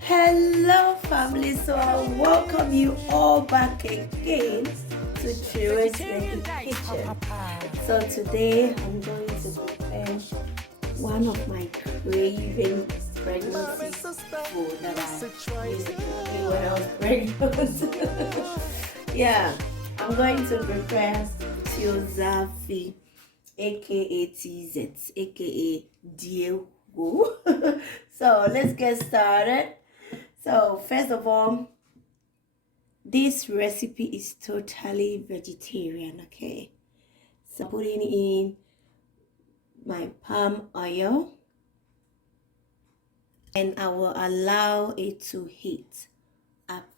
Hello family, so I welcome you all back again to Tuo's kitchen. So today I'm going to prepare one of my craving pregnancy food that I used to prepare when I was pregnant. Yeah, I'm going to prepare Tuo Zaafi, aka TZ, aka Diehuo. So let's get started. So first of all, this recipe is totally vegetarian, okay? So putting in my palm oil and I will allow it to heat up.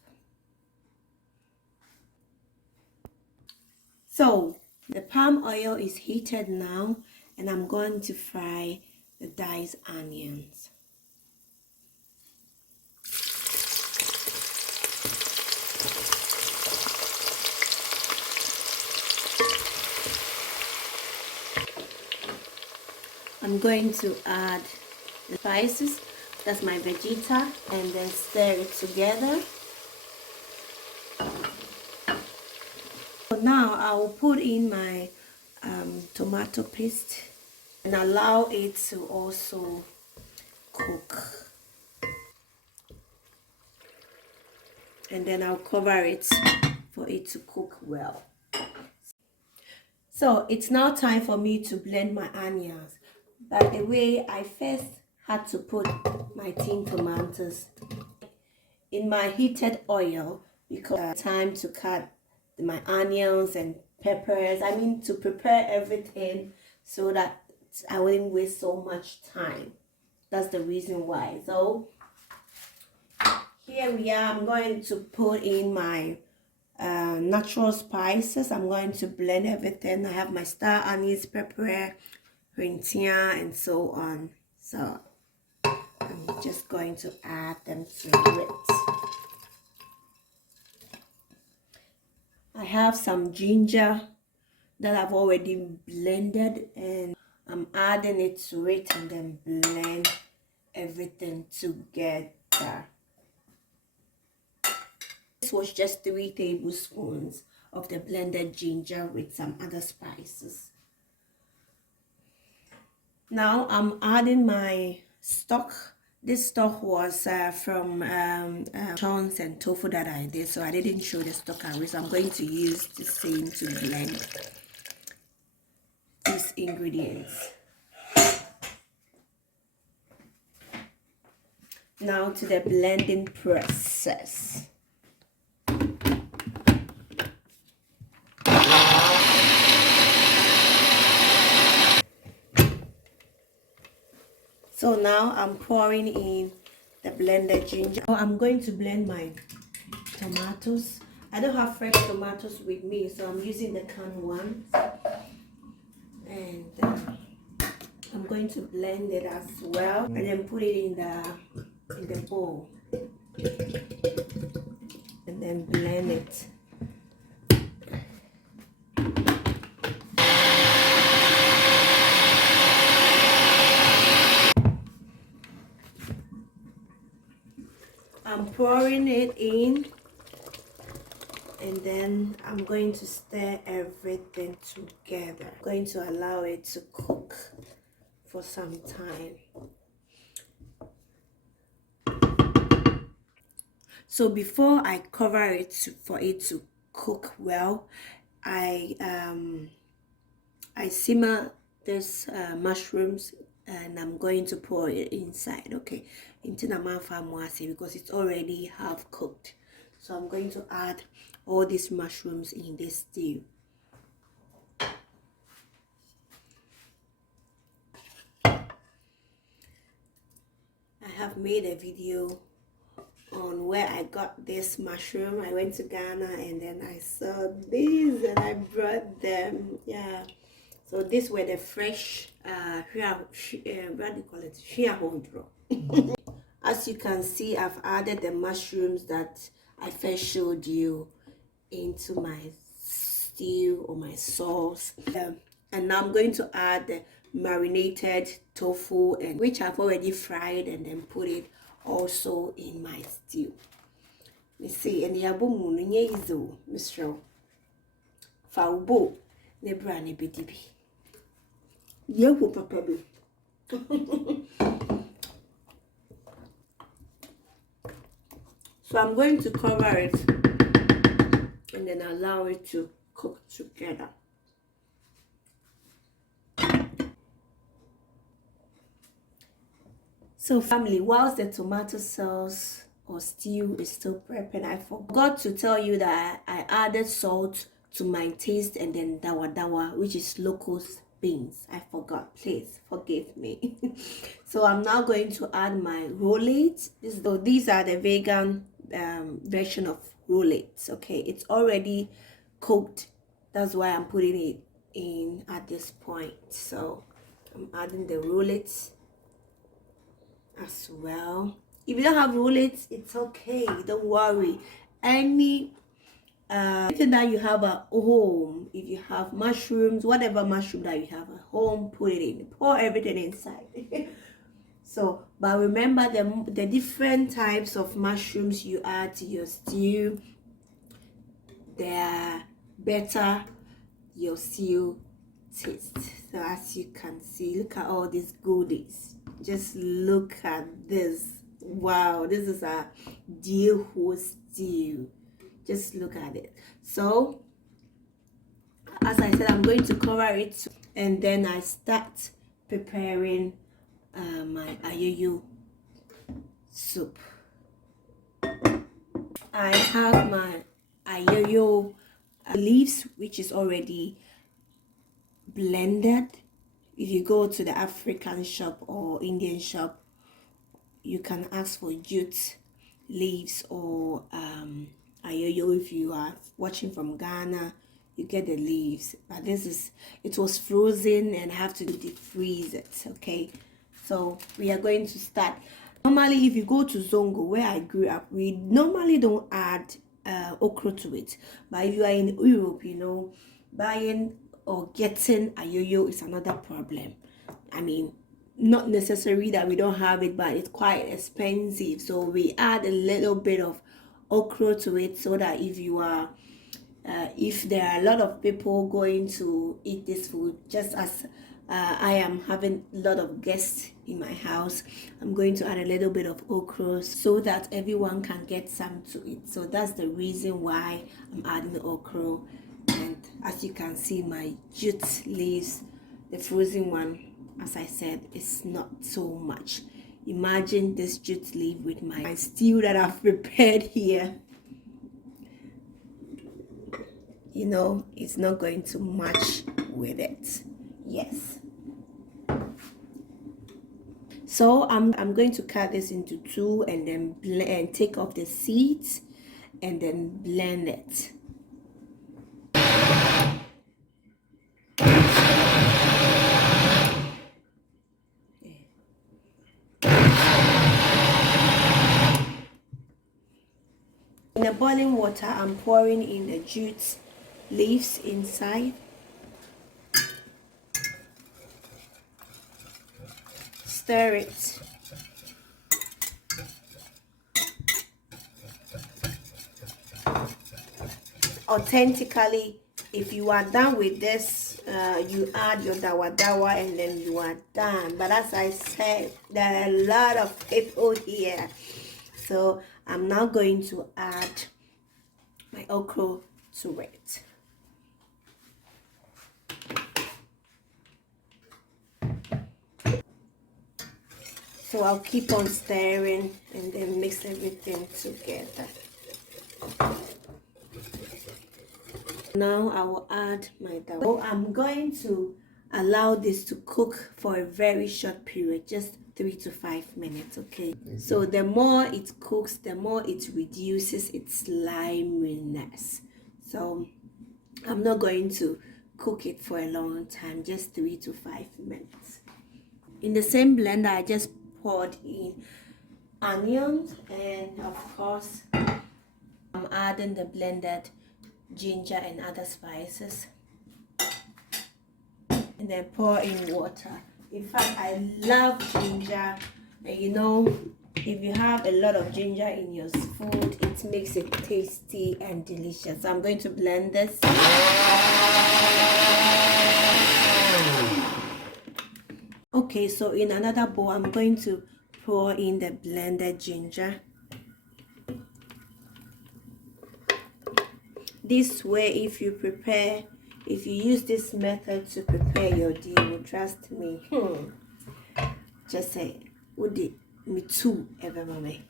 So the palm oil is heated now and I'm going to fry the diced onions. I'm going to add the spices, that's my vegeta, and then stir it together. So now I will put in my tomato paste and allow it to also cook. And then I'll cover it for it to cook well. So it's now time for me to blend my onions. By the way, I first had to put my tin tomatoes in my heated oil because time to cut my onions and peppers. I mean to prepare everything so that I wouldn't waste so much time. That's the reason why. So here we are. I'm going to put in my natural spices. I'm going to blend everything. I have my star anise, pepper, rentia, and so on. So I'm just going to add them to it. I have some ginger that I've already blended and I'm adding it to it and then blend everything together. This was just 3 tablespoons of the blended ginger with some other spices. Now I'm adding my stock. This stock was from Chuns and Tofu that I did, so I didn't show the stock away. So I'm going to use the same to blend these ingredients. Now to the blending process. So now I'm pouring in the blended ginger. I'm going to blend my tomatoes. I don't have fresh tomatoes with me, so I'm using the canned ones. And I'm going to blend it as well, and then put it in the bowl, and then blend it. I'm pouring it in, and then I'm going to stir everything together. I'm going to allow it to cook for some time. So before I cover it for it to cook well, I simmer this mushrooms and I'm going to pour it inside, okay, into the manfamuase because it's already half cooked. So I'm going to add all these mushrooms in this stew. I have made a video on where I got this mushroom. I went to Ghana and then I saw these and I brought them. Yeah. So these were the fresh, what do you call it? As you can see, I've added the mushrooms that I first showed you into my stew or my sauce. And now I'm going to add the marinated tofu, and which I've already fried and then put it also in my stew. Me see, and the abomu no nye izo, Mr. Faubo, ne brani bidibi. Diehuo papa bi. So I'm going to cover it and then allow it to cook together. So family, whilst the tomato sauce or stew is still prepping, I forgot to tell you that I added salt to my taste and then Dawadawa, which is locust beans. I forgot, please forgive me. So I'm now going to add my rollades. These are the vegan version of rollades. Okay, it's already cooked, that's why I'm putting it in at this point. So I'm adding the rollades as well. If you don't have rollades, it's okay, don't worry. Anything that you have at home, if you have mushrooms, whatever mushroom that you have at home, put it in, pour everything inside. So, but remember the different types of mushrooms you add to your stew, they're better your stew taste. So as you can see, look at all these goodies. Just look at this. Wow, this is a Diehuo stew. Just look at it. So as I said, I'm going to cover it and then I start preparing my Ayoyo soup. I have my Ayoyo leaves, which is already blended. If you go to the African shop or Indian shop, you can ask for jute leaves or Ayoyo. If you are watching from Ghana, you get the leaves, but it was frozen and I have to deep freeze it. Okay, so we are going to start. Normally, if you go to Zongo, where I grew up, we normally don't add okro to it. But if you are in Europe, you know, buying or getting Ayoyo is another problem. I mean, not necessary that we don't have it, but it's quite expensive. So we add a little bit of okro to it so that if there are a lot of people going to eat this food, just as I am having a lot of guests in my house, I'm going to add a little bit of okra so that everyone can get some to eat. So that's the reason why I'm adding the okra. And as you can see, my jute leaves, the frozen one, as I said, is not so much. Imagine this jute leaf with my stew that I've prepared here. You know, it's not going to match with it. Yes. So I'm going to cut this into two and then take off the seeds and then blend it. In the boiling water, I'm pouring in the jute leaves inside. Stir it. Authentically, if you are done with this, you add your Dawadawa and then you are done. But as I said, there are a lot of people here, so I'm now going to add my okra to it. So I'll keep on stirring and then mix everything together. Now I will add my dawa. So I'm going to allow this to cook for a very short period, just 3 to 5 minutes, okay? So the more it cooks, the more it reduces its sliminess. So I'm not going to cook it for a long time, just 3 to 5 minutes. In the same blender, I just poured in onions and of course I'm adding the blended ginger and other spices and then pour in water. In fact, I love ginger, and you know, If you have a lot of ginger in your food, it makes it tasty and delicious. So I'm going to blend this. Okay, so in another bowl, I'm going to pour in the blended ginger. This way, if you use this method to prepare your Diehuo, trust me, just say, would me too ever mommy.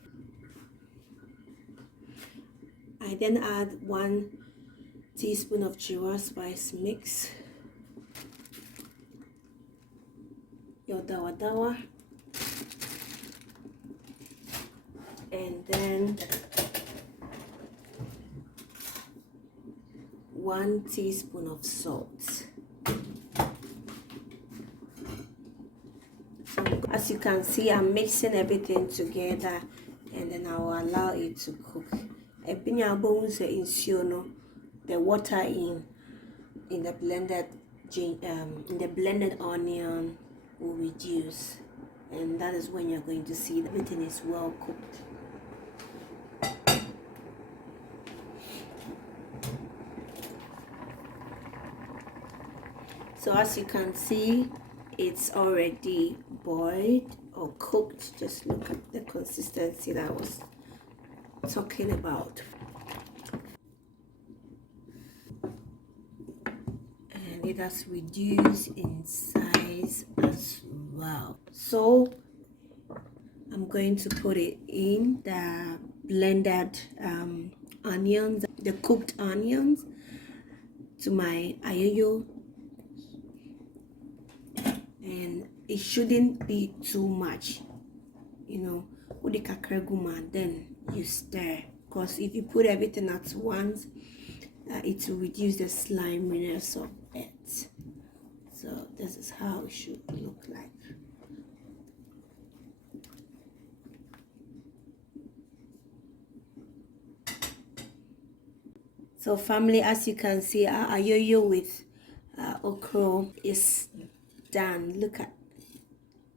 I then add 1 teaspoon of Diehuo spice mix, your Dawadawa, and then 1 teaspoon of salt. As you can see, I'm mixing everything together, and then I will allow it to cook. The water in the blended onion will reduce, and that is when you're going to see everything is well cooked. So as you can see, it's already boiled or cooked. Just look at the consistency that I was talking about. And it has reduced in size as well. So I'm going to put it in the blended onions, the cooked onions, to my ayoyo. And it shouldn't be too much, with the kakraguma. Then you stir, because if you put everything at once, it will reduce the sliminess of it. So this is how it should look like. So family, as you can see, our ayoyo with okro is done. Look at,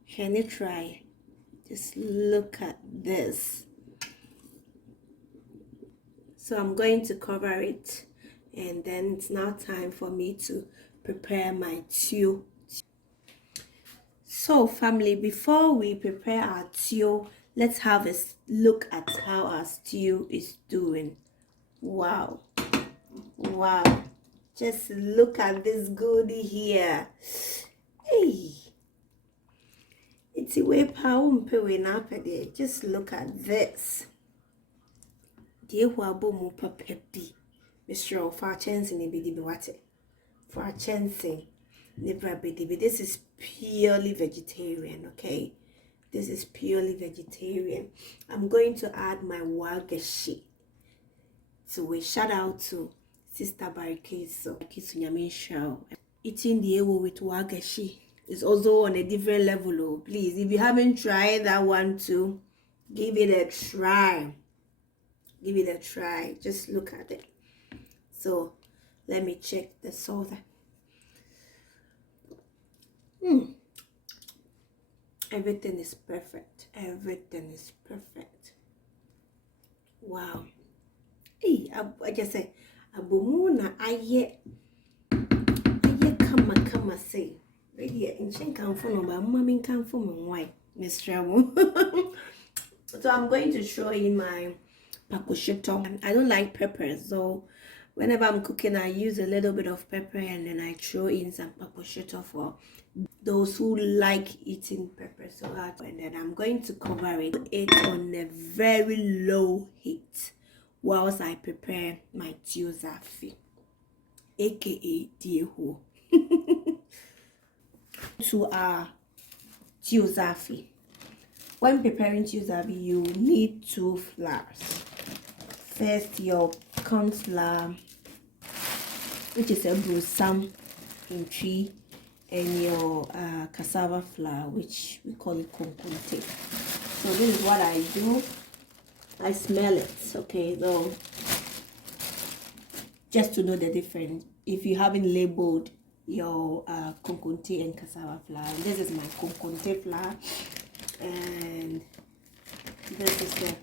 can you try? Just look at this. So I'm going to cover it, and then it's now time for me to prepare my tuo. So family, before we prepare our tuo, let's have a look at how our stew is doing. Wow, just look at this goodie here. Hey, it's a way just look at this. Diehuo bomu papepi. Mr. For a chance in the water. For a chance in the this is purely vegetarian, okay? This is purely vegetarian. I'm going to add my wagashie. So a shout out to Sister Barikeso Kisunyamin Show. Eating Diehuo with wagashie is also on a different level. Oh, please, if you haven't tried that one too, give it a try. Give it a try. Just look at it. So let me check the salt. Everything is perfect. Everything is perfect. Wow. Hey, I just say, abumuna aye kama say. Ready in chen kan for no ba mama kan for why Mr. So I'm going to throw in my Kpakposhito. I don't like pepper, so whenever I'm cooking, I use a little bit of pepper, and then I throw in some Kpakposhito for those who like eating pepper. So and then I'm going to cover it on a very low heat whilst I prepare my Tuo Zaafi, aka Diehuo. To our Tuo Zaafi. When preparing Tuo Zaafi, you need 2 flours. First, your corn flour, which is a brusam in tree, and your cassava flour, which we call it kokonte. So this is what I do. I smell it, okay? So just to know the difference, if you haven't labeled your kokonte and cassava flour, this is my kokonte flour, and This is the,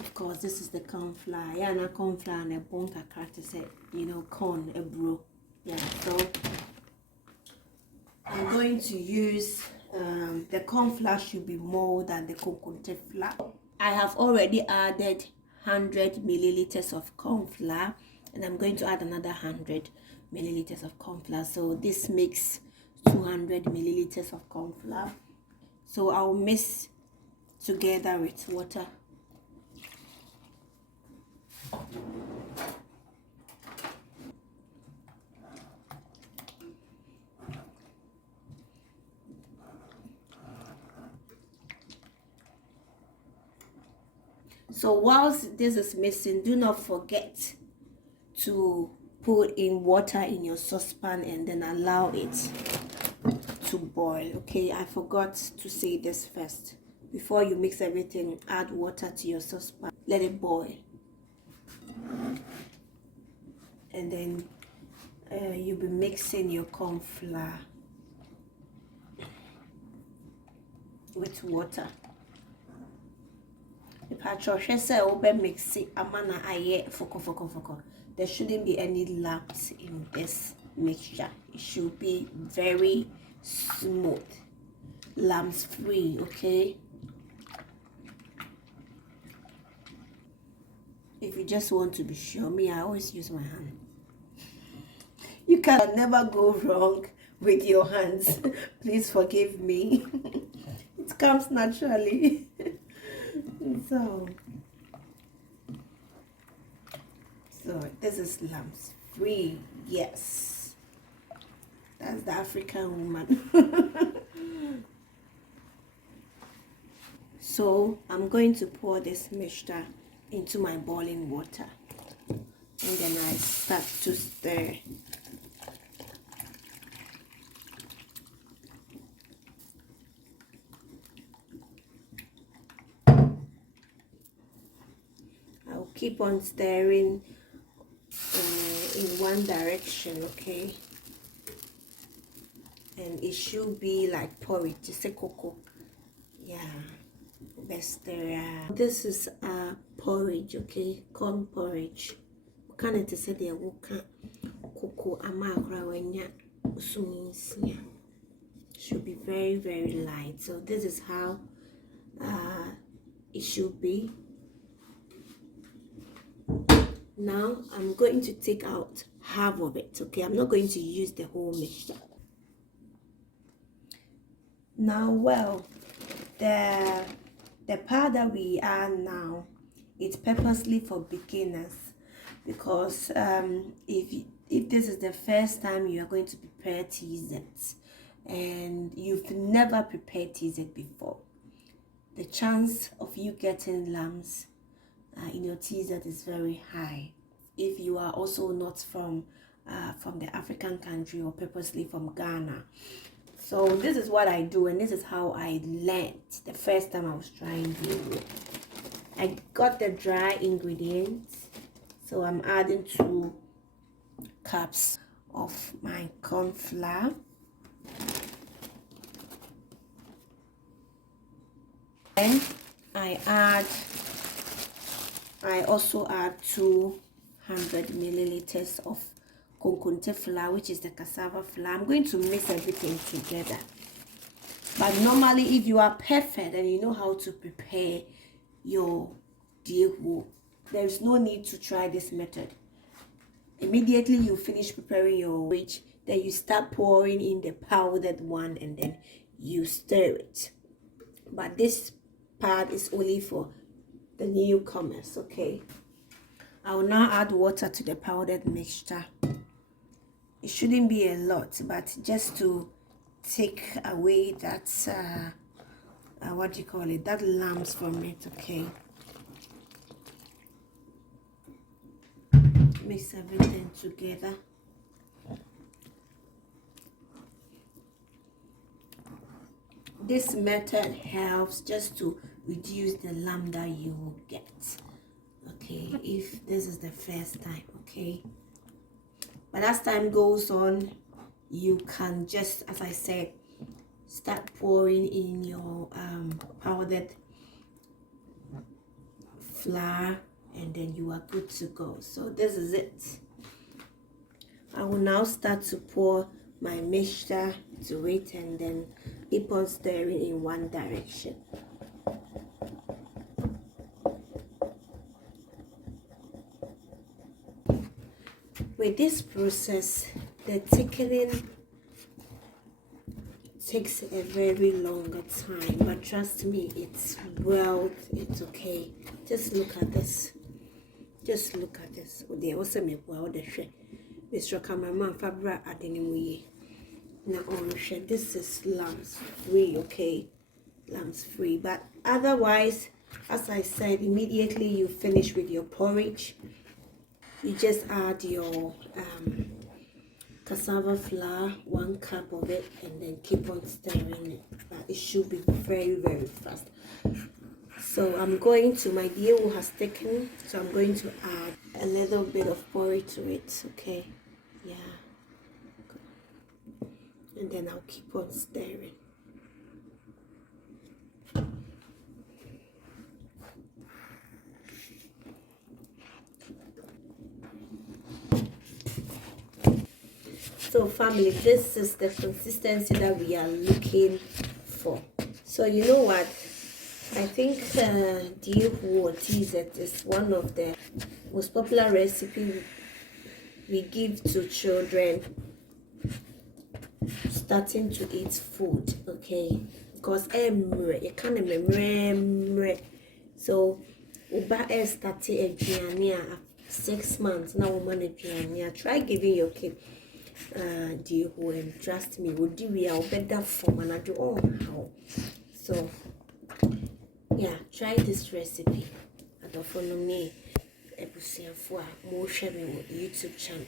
of course, this is the corn flour. Yeah, and a corn flour and a bone kakra to say, you know, corn, a bro. Yeah, so I'm going to use the corn flour should be more than the kokonte flour. I have already added 100 milliliters of corn flour, and I'm going to add another 100 milliliters of corn flour. So this makes 200 milliliters of corn flour. So I'll mix together with water. So whilst this is mixing, do not forget to put in water in your saucepan and then allow it to boil. Okay, I forgot to say this first. Before you mix everything, add water to your saucepan, let it boil, and then you'll be mixing your corn flour with water. There shouldn't be any lumps in this mixture. It should be very smooth, lumps free. Okay, if you just want to be sure, me, I always use my hand. You can never go wrong with your hands. Please forgive me. It comes naturally. So this is lumps free. Yes, that's the African woman. So I'm going to pour this mixture into my boiling water, and then I start to stir. I'll keep on stirring in one direction, okay? And it should be like porridge, just a cocoa. Yeah, best there. This is porridge, okay? Corn porridge. Can it say the woka cocoa amakra wenya usuminsia? Should be very, very light. So this is how it should be. Now I'm going to take out half of it, okay? I'm not going to use the whole mixture. Now, well, the powder we are now, it's purposely for beginners, because if this is the first time you are going to prepare teasers and you've never prepared teasers before, the chance of you getting lumps in your teaser is very high. If you are also not from the African country or purposely from Ghana. So this is what I do, and this is how I learned the first time I was trying Diehuo. I got the dry ingredients, so I'm adding 2 cups of my corn flour. Then I also add 200 milliliters of kokonte flour, which is the cassava flour. I'm going to mix everything together. But normally, if you are perfect and you know how to prepare your Diehuo, there is no need to try this method. Immediately you finish preparing your porridge, then you start pouring in the powdered one, and then you stir it. But this part is only for the newcomers, okay? I will now add water to the powdered mixture. It shouldn't be a lot, but just to take away that what do you call it, that lumps from it, okay? Mix everything together. This method helps just to reduce the lump that you will get, okay, if this is the first time, okay? But as time goes on, you can just, as I said, start pouring in your powdered flour, and then you are good to go. So this is it. I will now start to pour my mixture to it and then keep on stirring in one direction. With this process, the thickening takes a very longer time, but trust me, it's okay. Just look at this. Just look at this. There also me wow the share. Mr. Cameraman Fabra Adenimuye. Now on share. This is lambs free, okay? Lambs free. But otherwise, as I said, immediately you finish with your porridge, you just add your cassava flour, 1 cup of it, and then keep on stirring it. But it should be very, very fast. So I'm going to, my Diehuo has thickened, so I'm going to add a little bit of porridge to it, okay? Yeah. And then I'll keep on stirring. So family, this is the consistency that we are looking for. So you know what? I think Diehuo TZ is one of the most popular recipes we give to children starting to eat food, okay? Because you can't remember. So uba started a 6 months now. Woman try giving your kid Diehuo, and trust me, would do we are better for and I do all how. So yeah, try this recipe. I don't follow me for more sharing with YouTube channel.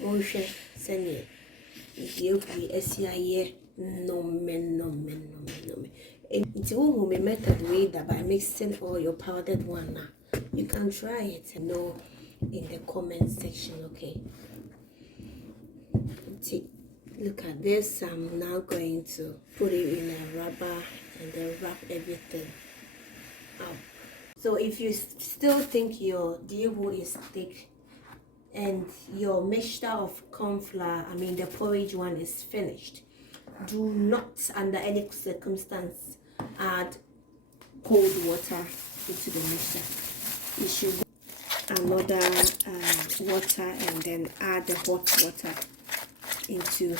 More share send it. Diehuo SCIA no men. It's all me method way that by mixing all your powdered one now. You can try it and know in the comment section, okay? Look at this. I'm now going to put it in a rubber and then wrap everything up. So if you still think your Diehuo is thick and your mixture of corn flour, the porridge one is finished, do not under any circumstance add cold water into the mixture. You should another water and then add the hot water into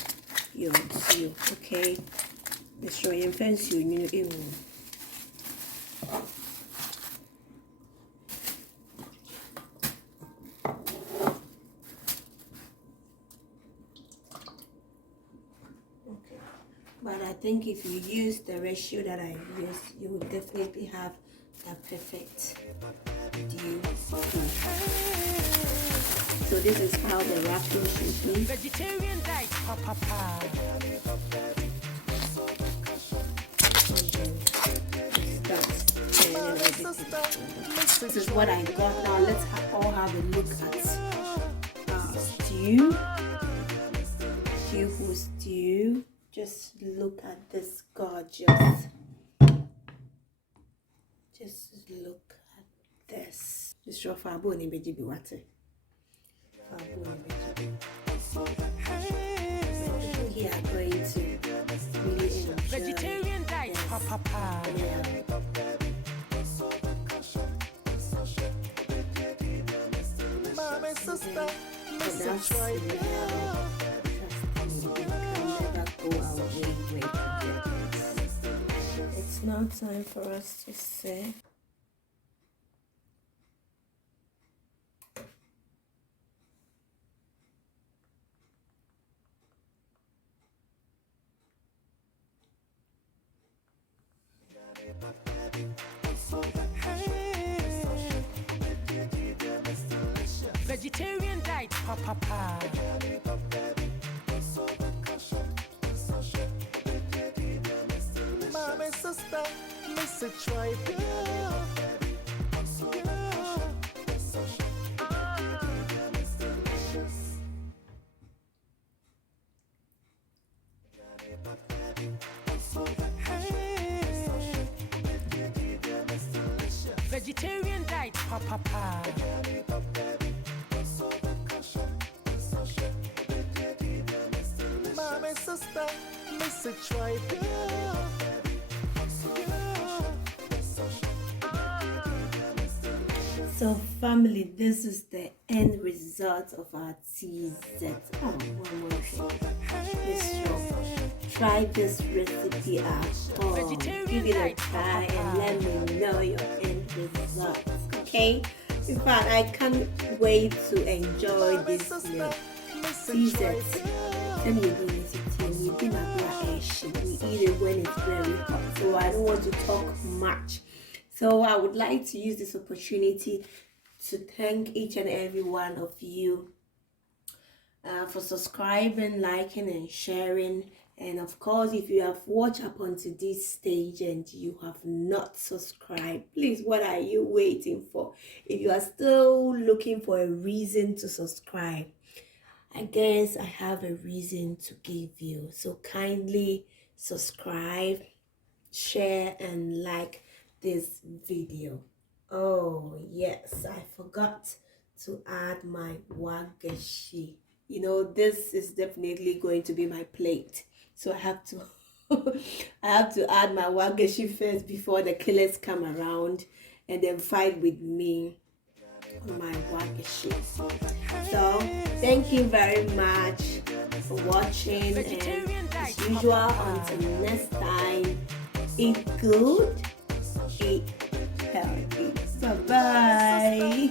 your stew, okay? Destroy your fence, you know it. Okay, but I think if you use the ratio that I use, you will definitely have a perfect dew. So this is how the wrapping should be. Vegetarian diet, This is what I got. Now let's all have a look at stew. Diehuo stew. Just look at this gorgeous. Just look at this. Just show for abone beji bi wate. We are going to really enjoy vegetarian diet. Yeah. It's now time for us to say vegetarian diet, Mama, sister, miss a try, vegetarian diet. So family, this is the end result of our TZ. Oh, one more thing. Try this recipe at home. Give it a try and let me know your end result. Okay? In fact, I can't wait to enjoy this meal. TZ. We eat it when it's very hot, so I don't want to talk much. So I would like to use this opportunity to thank each and every one of you for subscribing, liking, and sharing. And of course, if you have watched up until this stage and you have not subscribed, please, what are you waiting for? If you are still looking for a reason to subscribe, I guess I have a reason to give you. So kindly subscribe, share, and like this video. Oh yes, I forgot to add my wagashie. You know, this is definitely going to be my plate, so I have to I have to add my wagashie first before the killers come around and then fight with me on my wagashie. So thank you very much for watching, and as usual, until next time, eat good, eat healthy. Bye bye.